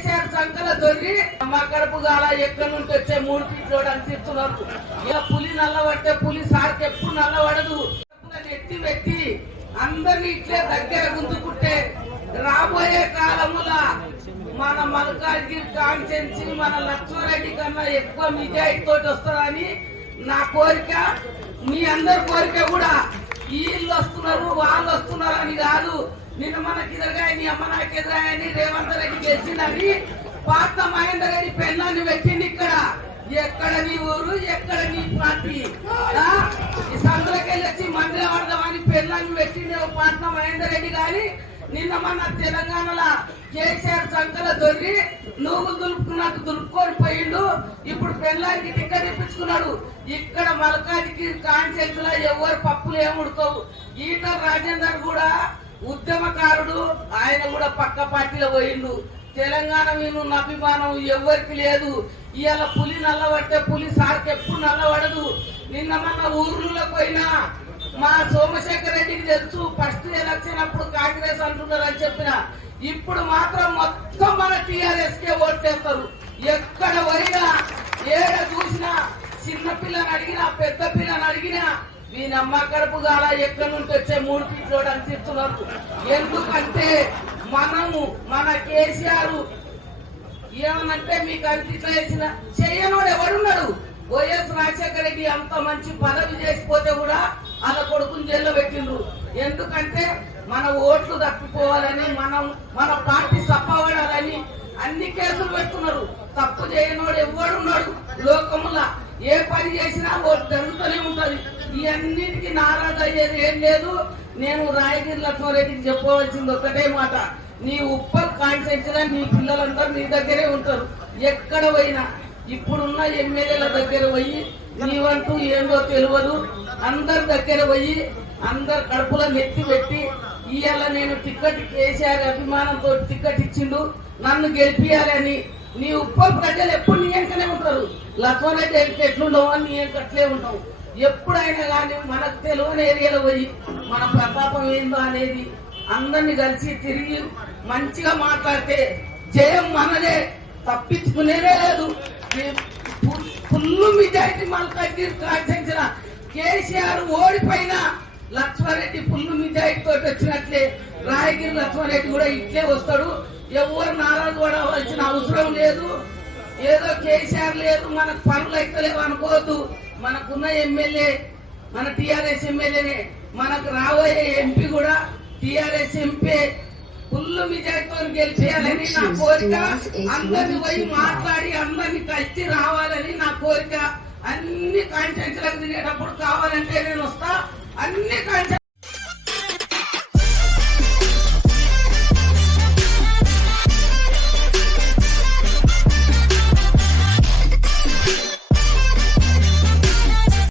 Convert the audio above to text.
కేసీఆర్ సంకల దొరికి మా కడుపు గాల ఎక్కడి నుండి వచ్చే 3 ఫీట్లు అని చెప్తున్నారు. ఇలా పులి నల్లబట్టే పులి సార్కి ఎప్పుడు నల్లబడదు. ఎత్తి పెట్టి అందరినీ ఇట్లే దగ్గర గుంజుకుంటే రాబోయే కాలములా మన మల్కాజ్గిరి కాన్స్టిట్యున్సీ మన లక్ష్మారెడ్డి కన్నా ఎక్కువ మెజారిటీతో వస్తుందని నా కోరిక. మీ అందరి కోరిక కూడా. వీళ్ళు వస్తున్నారు వాళ్ళు వస్తున్నారు అని కాదు. నిన్న మనకి ఎదురుగాయని అమ్మ నాకు ఎదురాయని రేవంత్ రెడ్డి గెలిచిందని పాత మహేందర్ రెడ్డి పెళ్ళాన్ని పెట్టింది. ఇక్కడ ఎక్కడ నీ ఊరు ఎక్కడ నీ పార్టీ? ఈ సందులకెళ్ళి వచ్చి మందిర పడదామని పెళ్ళాన్ని పెట్టింది పాత మహేందర్ రెడ్డి. కానీ నిన్న మన తెలంగాణలో కేసీఆర్ సంకల దొరికి నువ్వు దులుపుకున్నట్టు దులుపుకొని పోయిండు. ఇప్పుడు పెళ్ళానికి టికెట్ ఇప్పించుకున్నాడు. ఇక్కడ మల్కాజ్గిరి కాన్స్టిట్యున్సీలో ఎవరు పప్పులు ఏముడుకోవు. ఈటల రాజేందర్ కూడా ఉద్యమకారుడు. ఆయన కూడా పక్క పార్టీలో పోయిండు. తెలంగాణ మీద ఉన్న అభిమానం ఎవరికి లేదు. ఇవాళ పులి నల్లబట్టే పులి సార్కి ఎప్పుడు నల్లబడదు. నిన్న మన ఊర్లో పోయినా మా సోమశేఖర్ రెడ్డికి తెలుసు. ఫస్ట్ ఎలక్షన్ అప్పుడు కాంగ్రెస్ అంటున్నారు అని చెప్పిన. ఇప్పుడు మాత్రం మొత్తం మన టీఆర్ఎస్ కే ఓట్లేస్తారు. ఎక్కడ పోయినా ఏడ చూసినా చిన్న పిల్లని అడిగినా పెద్ద పిల్లని అడిగినా వీని అమ్మ కడుపు గాల ఎక్కడి నుండి వచ్చే 3 ఫీట్లు అని చెప్తున్నారు. ఎందుకంటే మన కేసీఆర్ ఏమనంటే మీకు అంతిట్లా వేసిన చెయ్యనోడు ఎవడున్నాడు? వైఎస్ రాజశేఖర రెడ్డి అంత మంచి పదవి చేసిపోతే కూడా అలా కొడుకుని జైల్లో పెట్టిండ్రు. ఎందుకంటే మన ఓట్లు తప్పిపోవాలని మన పార్టీ సప్పబడాలని అన్ని కేసులు పెడుతున్నారు. తప్పు చేయనోడు ఎవడున్నాడు లోకములా? ఏ పని చేసినా ఓటు జరుగుతూనే ఉంటది. ఈ అన్నిటికీ నారాజు అయ్యేది ఏం లేదు. నేను రాయగిరి లక్ష్మారెడ్డికి చెప్పవలసింది ఒకటే మాట. నీ ఉప్పల్ కాన్స్టిట్యున్సీలో నీ పిల్లలందరూ నీ దగ్గరే ఉంటారు. ఎక్కడ పోయినా ఇప్పుడున్న ఎమ్మెల్యేల దగ్గర పోయి నీవంటూ ఏందో తెలియదు. అందరి దగ్గర పోయి అందరు కడుపులో నెత్తి పెట్టి ఇవాళ నేను టికెట్ కేసీఆర్ అభిమానంతో టికెట్ ఇచ్చిండు నన్ను గెలిపియాలని నీ ఉప్పల్ ప్రజలు ఎప్పుడు నీ వెంటనే ఉంటారు. లక్ష్మారెడ్డి ఎట్లుండవు అని నీ అట్లే ఉంటావు. ఎప్పుడైనా కానీ మనకు తెలియని ఏరియాలో పోయి మన ప్రతాపం ఏందో అనేది అందరిని కలిసి తిరిగి మంచిగా మాట్లాడితే జయం మనదే, తప్పించుకునేదే లేదు. ఫుల్ మెజారిటీ మల్కాజ్గిరి కాన్స్టిట్యున్సీలో కేసీఆర్ ఓడిపోయినా లక్ష్మారెడ్డి ఫుల్ మెజారిటీతో వచ్చినట్లే రాయగిరి లక్ష్మారెడ్డి కూడా ఇట్లే వస్తాడు. ఎవరు నారాజు పడవలసిన అవసరం లేదు. ఏదో కేసీఆర్ లేదు మనకు పనులు అయితలేవు అనుకోవద్దు. మనకున్న ఎమ్మెల్యే మన టీఆర్ఎస్ ఎమ్మెల్యేనే. మనకు రాబోయే ఎంపీ కూడా టీఆర్ఎస్ ఎంపీ. ఫుల్ మెజారిటీతో గెలిచేయాలని నా కోరిక. అందరిని పోయి మాట్లాడి అందరిని కలిసి రావాలని నా కోరిక. అన్ని కాన్స్టిట్యున్సీలకు తిరిగేటప్పుడు కావాలంటే నేను వస్తా. అన్ని